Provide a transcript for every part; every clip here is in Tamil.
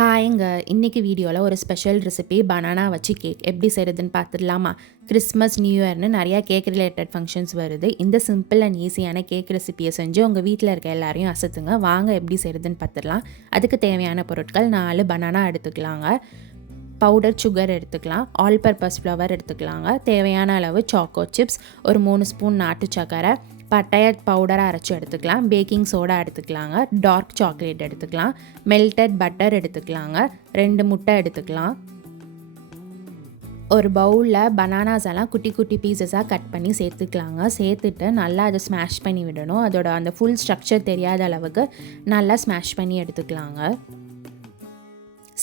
ஹாய்ங்க, இன்றைக்கி வீடியோவில் ஒரு ஸ்பெஷல் ரெசிபி பனானா வச்சு கேக் எப்படி செய்கிறதுன்னு பார்த்துடலாமா? கிறிஸ்மஸ் நியூ இயர்னு நிறையா கேக் ரிலேட்டட் ஃபங்க்ஷன்ஸ் வருது. இந்த சிம்பிள் அண்ட் ஈஸியான கேக் ரெசிபியை செஞ்சு உங்கள் வீட்டில் இருக்க எல்லாரையும் அசத்துங்க. வாங்க எப்படி செய்கிறதுன்னு பார்த்துடலாம். அதுக்கு தேவையான பொருட்கள் 4 பனானா எடுத்துக்கலாங்க, பவுடர் சுகர் எடுத்துக்கலாம், ஆல் பர்பஸ் ஃப்ளவர் எடுத்துக்கலாங்க, தேவையான அளவு சாக்கோ சிப்ஸ், ஒரு 3 ஸ்பூன் நாட்டு சக்கரை, பட்டைய பவுடராக அரைச்சி எடுத்துக்கலாம், பேக்கிங் சோடா எடுத்துக்கலாங்க, டார்க் சாக்லேட் எடுத்துக்கலாம், மெல்டட் பட்டர் எடுத்துக்கலாங்க, 2 முட்டை எடுத்துக்கலாம். ஒரு பவுலில் பனானாஸ் எல்லாம் குட்டி குட்டி பீசஸாக கட் பண்ணி சேர்த்துக்கலாங்க. சேர்த்துட்டு நல்லா அதை ஸ்மாஷ் பண்ணி விடணும். அதோட அந்த ஃபுல் ஸ்ட்ரக்சர் தெரியாத அளவுக்கு நல்லா ஸ்மாஷ் பண்ணி எடுத்துக்கலாங்க.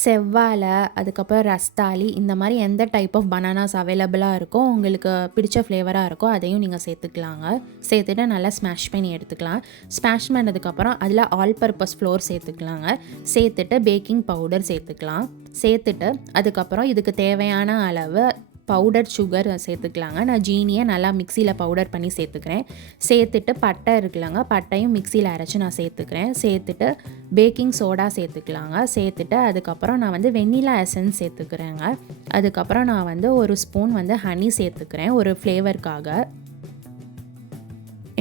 செவ்வாழை, அதுக்கப்புறம் ரஸ்தாளி, இந்த மாதிரி எந்த டைப் ஆஃப் பனானாஸ் அவைலபிளாக இருக்கோ உங்களுக்கு பிடிச்ச ஃப்ளேவராக இருக்கோ அதையும் நீங்கள் சேர்த்துக்கலாங்க. சேர்த்துட்டு நல்லா ஸ்மாஷ் பண்ணி எடுத்துக்கலாம். ஸ்மாஷ் பண்ணதுக்கப்புறம் அதில் ஆல் பர்பஸ் ஃப்ளோர் சேர்த்துக்கலாங்க. சேர்த்துட்டு பேக்கிங் பவுடர் சேர்த்துக்கலாம். சேர்த்துட்டு அதுக்கப்புறம் இதுக்கு தேவையான அளவு பவுடர் சுகர் சேர்த்துக்கலாங்க. நான் ஜீனியை நல்லா மிக்சியில் பவுடர் பண்ணி சேர்த்துக்கிறேன். சேர்த்துட்டு பட்டை இருக்குல்லங்க, பட்டையும் மிக்சியில் அரைச்சி நான் சேர்த்துக்கிறேன். சேர்த்துட்டு பேக்கிங் சோடா சேர்த்துக்கலாங்க. சேர்த்துட்டு அதுக்கப்புறம் நான் வெண்ணிலா எசன்ஸ் சேர்த்துக்கிறேங்க. அதுக்கப்புறம் நான் ஒரு ஸ்பூன் ஹனி சேர்த்துக்கிறேன் ஒரு ஃப்ளேவருக்காக.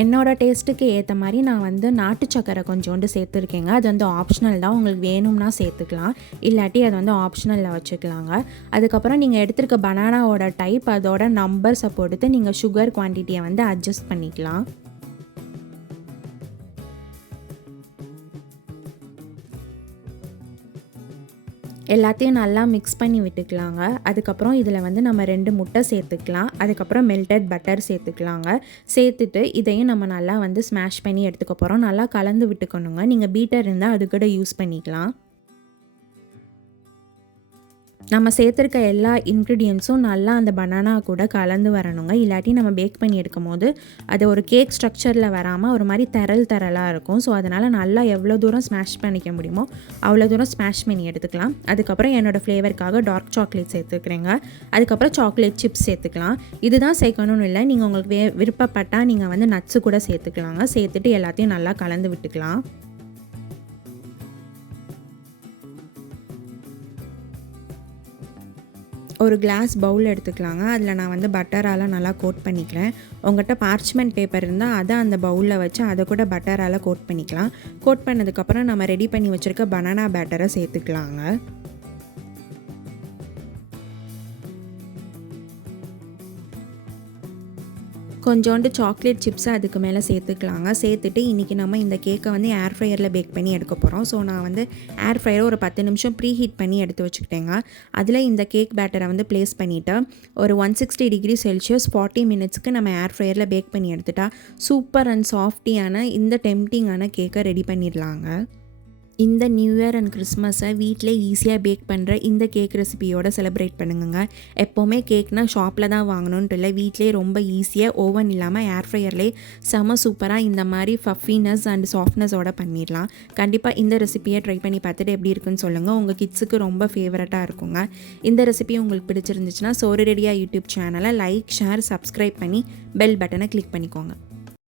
என்னோடய டேஸ்ட்டுக்கு ஏற்ற மாதிரி நான் நாட்டு சக்கரை கொஞ்சோண்டு சேர்த்துருக்கேங்க. அது ஆப்ஷனல் தான், உங்களுக்கு வேணும்னா சேர்த்துக்கலாம், இல்லாட்டி அது ஆப்ஷனலில் வச்சுக்கலாங்க. அதுக்கப்புறம் நீங்கள் எடுத்துருக்க பனானாவோட டைப், அதோட நம்பர்ஸை பொறுத்து நீங்கள் சுகர் குவான்டிட்டியை அட்ஜஸ்ட் பண்ணிக்கலாம். எல்லாத்தையும் நல்லா மிக்ஸ் பண்ணி விட்டுக்கலாங்க. அதுக்கப்புறம் இதில் நம்ம 2 முட்டை சேர்த்துக்கலாம். அதுக்கப்புறம் மெல்டட் பட்டர் சேர்த்துக்கலாங்க. சேர்த்துட்டு இதையும் நம்ம நல்லா ஸ்மாஷ் பண்ணி எடுத்துக்க போகிறோம். நல்லா கலந்து விட்டுக்கணுங்க. நீங்கள் பீட்டர் இருந்தால் அது கூட யூஸ் பண்ணிக்கலாம். நம்ம சேர்த்துருக்க எல்லா இன்க்ரீடியன்ஸும் நல்லா அந்த பனானா கூட கலந்து வரணுங்க. இல்லாட்டி நம்ம பேக் பண்ணி எடுக்கும் போது அது ஒரு கேக் ஸ்ட்ரக்சரில் வராமல் ஒரு மாதிரி தரலாக இருக்கும். ஸோ அதனால் நல்லா எவ்வளோ தூரம் ஸ்மாஷ் பண்ணிக்க முடியுமோ அவ்வளோ தூரம் ஸ்மாஷ் பண்ணி எடுத்துக்கலாம். அதுக்கப்புறம் என்னோடய ஃப்ளேவருக்காக டார்க் சாக்லேட் சேர்த்துக்கிறேங்க. அதுக்கப்புறம் சாக்லேட் சிப்ஸ் சேர்த்துக்கலாம். இதுதான் சேர்க்கணும்னு இல்லை, நீங்கள் உங்களுக்கு விருப்பப்பட்டால் நீங்கள் நட்ஸு கூட சேர்த்துக்கலாங்க. சேர்த்துட்டு எல்லாத்தையும் நல்லா கலந்து விட்டுக்கலாம். ஒரு கிளாஸ் பவுல் எடுத்துக்கலாங்க. அதில் நான் பட்டரால் நல்லா கோட் பண்ணிக்கிறேன். உங்கள்கிட்ட பார்ச்மெண்ட் பேப்பர் இருந்தால் அதை அந்த பவுலில் வச்சு அதை கூட பட்டரால் கோட் பண்ணிக்கலாம். கோட் பண்ணதுக்கப்புறம் நம்ம ரெடி பண்ணி வச்சுருக்க பனானா பேட்டரை சேர்த்துக்கலாங்க. கொஞ்சோண்டு சாக்லேட் சிப்ஸை அதுக்கு மேலே சேர்த்துக்கலாங்க. சேர்த்துட்டு இன்றைக்கி நம்ம இந்த கேக்கை ஏர்ஃப்ரையரில் பேக் பண்ணி எடுக்க போகிறோம். ஸோ நான் ஏர்ஃப்ரையரை ஒரு 10 நிமிஷம் ப்ரீ ஹீட் பண்ணி எடுத்து வச்சுக்கிட்டேங்க. அதில் இந்த கேக் பேட்டரை ப்ளேஸ் பண்ணிவிட்டு ஒரு 160 டிகிரி செல்சியஸ் 40 மினிட்ஸ்க்கு நம்ம ஏர்ஃப்ரையரில் பேக் பண்ணி எடுத்துட்டா சூப்பர் அண்ட் சாஃப்டியான இந்த டெம்ப்டிங்கான கேக்கை ரெடி பண்ணிடலாங்க. இந்த நியூ இயர் அண்ட் கிறிஸ்மஸை வீட்டிலே ஈஸியாக பேக் பண்ணுற இந்த கேக் ரெசிபியோட செலிப்ரேட் பண்ணுங்க. எப்போவுமே கேக்னால் ஷாப்பில் தான் வாங்கணுன்ட்டு இல்லை, வீட்டிலே ரொம்ப ஈஸியாக ஓவன் இல்லாமல் ஏர்ஃப்ரையர்லேயே செம சூப்பராக இந்த மாதிரி ஃபஃபினஸ் அண்ட் சாஃப்ட்னஸோட பண்ணிடலாம். கண்டிப்பாக இந்த ரெசிபியை ட்ரை பண்ணி பார்த்துட்டு எப்படி இருக்குன்னு சொல்லுங்கள். உங்கள் கிட்ஸுக்கு ரொம்ப ஃபேவரட்டாக இருக்குங்க. இந்த ரெசிபி உங்களுக்கு பிடிச்சிருந்துச்சுன்னா சோரு ரெடியா யூடியூப் சேனலை லைக், ஷேர், சப்ஸ்கிரைப் பண்ணி பெல் பட்டனை கிளிக் பண்ணிக்கோங்க.